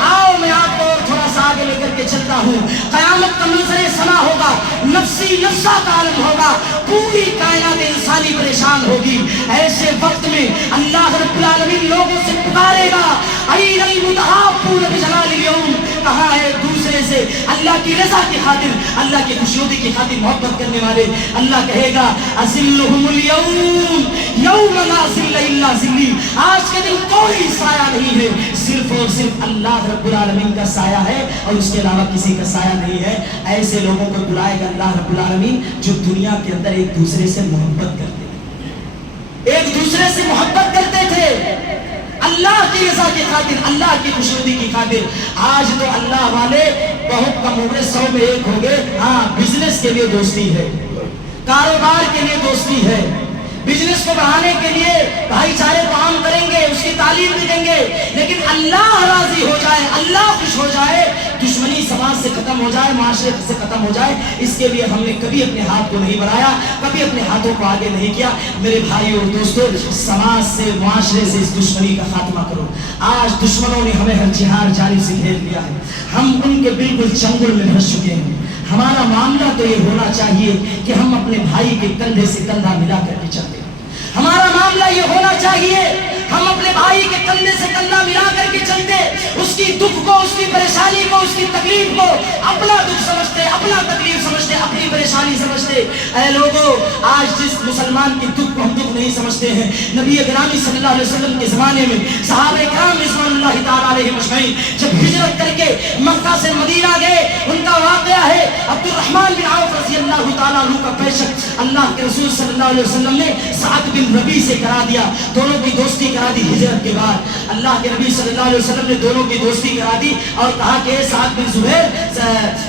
آؤ میں آپ کو تھوڑا سا آگے لے کر کے چلتا ہوں، قیامت کا منظر سما ہوگا، نفسی نفسا کا عالم ہوگا، پوری کائنات انسانی پریشان ہوگی۔ ایسے وقت میں اللہ رب العالمین لوگوں سے پکارے گا این المتحابون بجلال اليوم، کہاں ہے دوسرے سے اللہ کی رضا کی خاطر، اللہ کی خوشنودی کی خاطر محبت کرنے والے؟ اللہ کہے گا اذلهم اليوم یوم لا ذل الا ذلی، آج کے دن کوئی سایہ نہیں ہے، صرف اور صرف اللہ رب العالمین کا سایہ ہے اور اس کے علاوہ کسی کا سایہ نہیں ہے۔ ایسے لوگوں کو بلائے گا اللہ رب العالمین جو دنیا کے اندر ایک دوسرے سے محبت کرتے تھے، ایک دوسرے سے محبت کرتے تھے اللہ کی رضا کی خاطر، اللہ کی خوشنودی کی خاطر۔ آج تو اللہ والے بہت کم ہو گئے، 100 میں 1 ہو گئے۔ ہاں بزنس کے لیے دوستی ہے، کاروبار کے لیے دوستی ہے، بزنس کو بڑھانے کے لیے بھائی چارے کو عام کریں گے، اس کی تعلیم بھی دیں گے، لیکن اللہ راضی ہو جائے، اللہ خوش ہو جائے، دشمنی سماج سے ختم ہو جائے، معاشرے سے ختم ہو جائے، اس کے لیے ہم نے کبھی اپنے ہاتھ کو نہیں بڑھایا، کبھی اپنے ہاتھوں کو آگے نہیں کیا۔ میرے بھائیو اور دوستو، سماج سے معاشرے سے اس دشمنی کا خاتمہ کرو۔ آج دشمنوں نے ہمیں ہر جہار جانب سے گھیر لیا ہے، ہم ان کے بالکل چنگل میں پھنس چکے ہیں۔ ہمارا معاملہ تو یہ ہونا چاہیے کہ ہم اپنے بھائی کے کندھے سے کندھا ملا کر کے چلتے ہیں، ہمارا معاملہ یہ ہونا چاہیے ہم اپنے بھائی کے کندھے سے کندھا ملا کر کے چلتے، اس کی دکھ کو، اس کی پریشانی کو، اس کی تکلیف کو اپنا دکھ سمجھتے، اپنا تکلیف سمجھتے، اپنی پریشانی سمجھتے۔ اے لوگوں، آج جس مسلمان کی دکھ کو ہم دکھ نہیں سمجھتے ہیں، نبی گرامی صلی اللہ علیہ وسلم کے زمانے میں صحابہ کرام رضوان اللہ تعالی علیہم اجمعین جب ہجرت کر کے مکہ سے مدینہ گئے، ان کا واقعہ ہے عبد الرحمن بن عوف رضی اللہ تعالیٰ عنہ کا پیشک اللہ کے رسول صلی اللہ علیہ وسلم نے سعد بن ربیع سے کرا دیا، دونوں کی دوستی کرا دی۔ ہجرت کے بعد اللہ کے نبی صلی اللہ علیہ وسلم نے دونوں کی دوستی کرا دی اور کہا کہ سعد بن زبیر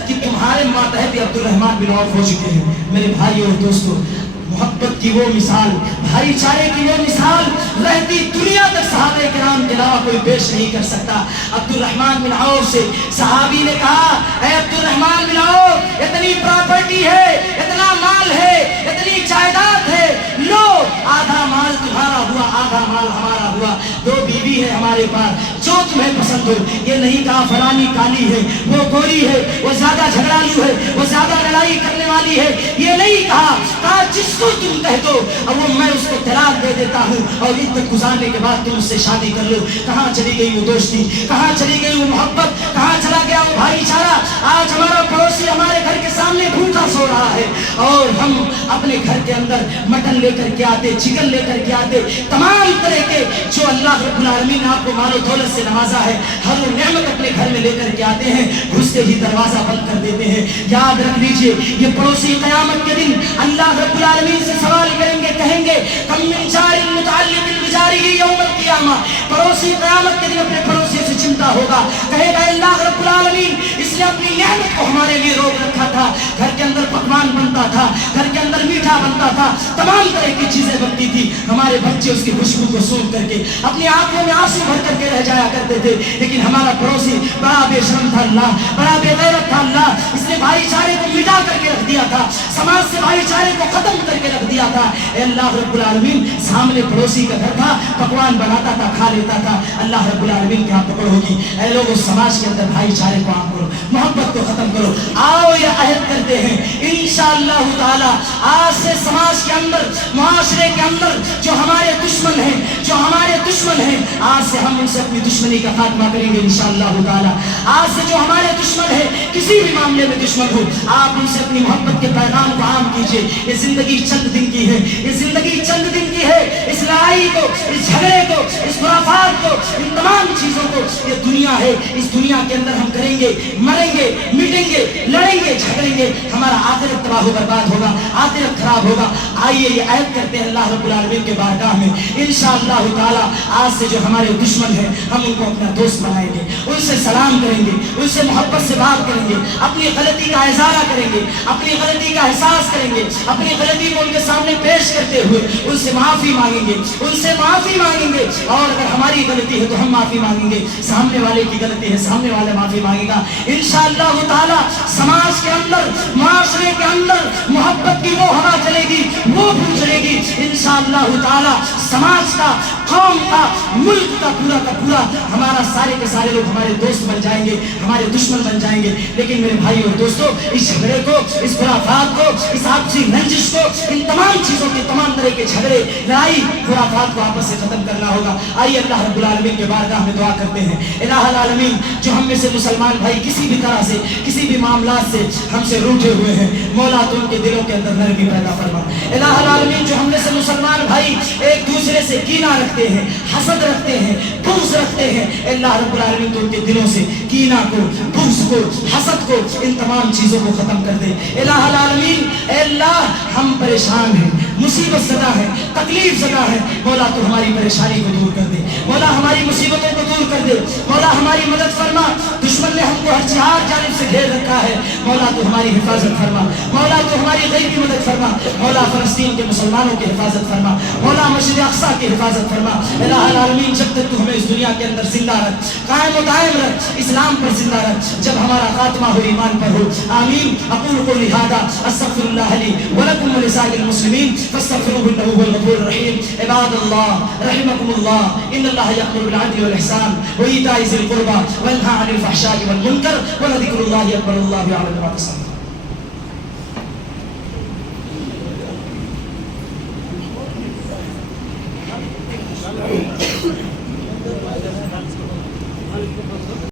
کہ تمہارے ماتحت عبد الرحمن بن عوف ہو چکے ہیں۔ میرے بھائی اور دوستو، محبت کی وہ مثال، بھائی چارے کی وہ مثال رہتی دنیا تک صحابہ کرام کے علاوہ کوئی پیش نہیں کر سکتا۔ عبد الرحمن بن عوف سے صحابی نے کہا، اے عبد الرحمن بن عوف، اتنی پراپرٹی ہے، اتنا مال ہے، اتنی جائیداد ہے، لو آدھا مال تمہارا ہوا، آدھا مال ہمارا ہوا، دو بیوی ہے ہمارے پاس، جو تمہیں پسند ہو۔ یہ نہیں کہا فلانی کالی ہے، وہ گوری ہے، وہ زیادہ جھگڑالو ہے، وہ زیادہ لڑائی کرنے والی ہے، یہ نہیں کہا۔ کہا جس کو تم کہہ دو اب وہ میں اس کو طلاق دے دیتا ہوں اور عدت گزارنے کے بعد تم اس سے شادی کر لو۔ کہاں چلی گئی وہ دوستی، کہاں چلی گئی وہ محبت، کہاں چلا گیا وہ بھائی چارہ؟ آج ہمارا پڑوسی ہمارے گھر کے سامنے بھوکا سو رہا ہے اور ہم اپنے گھر کے اندر مٹن لے کر کے آتے، چکن لے کر کے آتے، تمام طرح کے جو اللہ رب العالمین نے آپ کو مال و دولت سے نوازا ہے، ہر وہ نعمت اپنے گھر میں لے کر کے آتے ہیں، گھستے ہی دروازہ بند کر دیتے ہیں۔ یاد رکھ لیجئے، یہ پڑوسی قیامت کے دن اللہ رب العالمین سے سوال کریں گے، کہیں گے کم من جار متعلق بجارہ یوم القیامہ، پڑوسی قیامت کے دن اپنے پڑوسی سے چمٹا ہوگا، کہے گا اللہ رب العالمین اس نے اپنی نعمت کو ہمارے لیے روک رکھا تھا، گھر کے اندر پکوان بنتا تھا، گھر کے اندر میٹھا بنتا تھا، تمام طرح کی چیزیں بنتی تھی، ہمارے بچے اس کی خوشبو کو سونگھ کر کے اپنی آنکھوں میں آنسو بھر کر کے رہ جایا کرتے تھے، لیکن ہمارا پڑوسی بڑا بے شرم تھا اللہ، بڑا بے غیرت تھا اللہ، اس نے بھائی چارے کو مٹا کر کے رکھ دیا تھا، سماج سے بھائی چارے کو ختم کر کے رکھ دیا تھا۔ اے اللہ رب العالمین، سامنے پڑوسی کا گھر تھا، پکوان بناتا تھا، کھا لیتا تھا، اللہ رب العالمین کی آپ پکڑ ہوگی۔ اے لوگوں، سماج کے اندر بھائی چارے کو عام کرو، محبت کو ختم کرو۔ آؤ یہ عہد کرتے ہیں انشاءاللہ تعالی، آج سے سماج کے اندر، معاشرے کے اندر جو ہمارے دشمن ہیں، جو ہمارے دشمن ہیں، آج سے ہم ان سے اپنی دشمنی کا خاتمہ کریں گے انشاءاللہ تعالی۔ آج سے جو ہمارے دشمن ہیں، کسی بھی معاملے میں دشمن ہو، آپ ان سے اپنی محبت کے پیغام کو عام کیجئے۔ یہ زندگی چند دن کی ہے، یہ زندگی چند دن کی ہے، اس لڑائی کو، اس جھگڑے کو، اس خرافات کو، ان تمام چیزوں کو، یہ دنیا ہے، اس دنیا کے اندر ہم کریں گے، مریں گے، مٹیں گے، لڑیں گے، جھگڑیں گے، ہمارا آخرت تباہ و برباد ہوگا، آخرت خراب ہوگا۔ آئیے یہ عہد کرتے ہیں اللہ رب العالمین کے بارگاہ میں، انشاءاللہ تعالی آج سے جو ہمارے دشمن ہیں ہم ان کو اپنا دوست بنائیں گے، ان سے سلام کریں گے، ان سے محبت سے بات کریں گے، اپنی غلطی کا اظہار کریں گے، اپنی غلطی کا احساس کریں گے، اپنی غلطی کو ان کے سامنے پیش کرتے ہوئے ان سے معافی مانگیں گے، ان سے معافی مانگیں گے، اور اگر ہماری غلطی ہے تو ہم معافی مانگیں گے، سامنے والے کی غلطی ہے سامنے والا معافی مانگے گا۔ انشاءاللہ تعالی سماج کے اندر، معاشرے کے اندر محبت کی وہ ہوا چلے گی، وہ پھول چلے گی انشاءاللہ تعالی۔ سماج کا، قوم کا، ملک کا پورا ہمارا سارے کے سارے لوگ ہمارے دوست بن جائیں گے، ہمارے دشمن بن جائیں گے۔ لیکن میرے بھائی اور دوستو، اس جھگڑے کو، اس خرافات کو، اس آپسی رنجش کو، ان تمام چیزوں کے، تمام طرح کے جھگڑے، لڑائی، خرافات کو آپس سے ختم کرنا ہوگا۔ آئیے اللہ رب العالمین کے بارگاہ میں دعا کرتے ہیں۔ الہ العالمین، جو ہم میں سے مسلمان بھائی کسی بھی طرح سے، کسی بھی معاملات سے ہم سے روٹھے ہوئے ہیں، مولا تو ان کے دلوں کے اندر نرمی پیدا فرما۔ الہ العالمین، جو ہم میں سے مسلمان بھائی ایک دوسرے سے کینہ رکھتے ہیں، حسد رکھتے ہیں، بغض رکھتے ہیں، اللہ رب العالمین تو ان کے دلوں سے کینہ کو، بغض کو، حسد کو، ان تمام چیزوں کو ختم کر دے۔ الہ العالمین، اے اللہ، ہم پریشان ہیں، مصیبت زدہ ہے، تکلیف زدہ ہے، مولا تو ہماری پریشانی کو دور کر دے، مولا ہماری مصیبتوں کو دور کر دے، مولا ہماری مدد فرما۔ دشمن نے ہم کو ہر چار جانب سے گھیر رکھا ہے، مولا تو ہماری حفاظت فرما، مولا تو ہماری غیبی مدد فرما، مولا فلسطین کے مسلمانوں کی حفاظت فرما، مولا مسجد اقصیٰ کی حفاظت فرما۔ الہ العالمین، جب تک تو ہمیں اس دنیا کے اندر زندہ رکھ، قائم و دائم رکھ، اسلام پر زندہ رکھ، جب ہمارا خاتمہ ہو ایمان پر ہو۔ آمین۔ اقول قولی ھذا استغفر اللہ لی ولکم ولسائر المسلمین فاستغفروہ انہ هو الغفور الرحیم۔ عباد اللہ رحمکم اللہ، ان اللہ یأمر بالعدل والإحسان وإیتاء ذی القربى وینہی عن الفحشاء والمنکر ولذکر اللہ اکبر، اللہ یعلم ما تصنعون۔